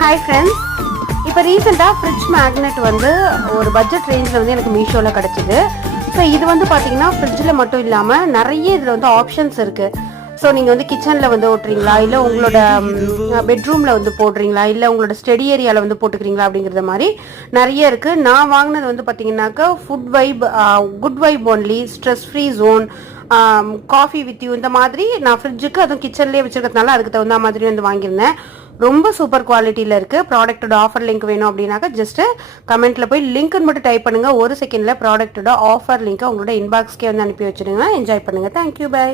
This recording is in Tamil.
ஹாய் ஃப்ரெண்ட்ஸ், இப்போ ரீசெண்டாக ஃப்ரிட்ஜ் மேக்னெட் வந்து ஒரு பட்ஜெட் ரேஞ்சில் வந்து எனக்கு மீஷோவில் கிடச்சிது. ஸோ இது வந்து பார்த்தீங்கன்னா ஃப்ரிட்ஜில் மட்டும் இல்லாமல் நிறைய இதில் வந்து ஆப்ஷன்ஸ் இருக்குது. ஸோ நீங்கள் வந்து கிச்சனில் வந்து ஓட்டுறீங்களா, இல்லை உங்களோட பெட்ரூமில் வந்து போடுறீங்களா, இல்லை உங்களோட ஸ்டடி ஏரியாவில் வந்து போட்டுக்கிறீங்களா அப்படிங்கிறத மாதிரி நிறைய இருக்குது. நான் வாங்கினது வந்து பார்த்தீங்கன்னாக்கா food vibe, good vibe only, stress free zone, coffee with you, இந்த மாதிரி நான் ஃப்ரிட்ஜுக்கு அதுவும் கிச்சன்லேயே வச்சுருக்கிறதுனால அதுக்கு தகுந்த மாதிரி வந்து வாங்கியிருந்தேன். ரொம்ப சூப்பர் குவாலிட்டியில் இருக்குது. ப்ராடக்ட்டோட ஆஃபர் லிங்க் வேணும் அப்படின்னாக்கா ஜஸ்ட்டு கமெண்ட்டில் போய் லிங்க்னு மட்டும் டைப் பண்ணுங்கள். ஒரு செகண்டில் ப்ராடக்ட்டோட ஆஃபர் லிங்க்கை உங்களோட இன்பாக்ஸ்க்கே வந்து அனுப்பி வச்சுடுங்க. என்ஜாய் பண்ணுங்கள். Thank you, by.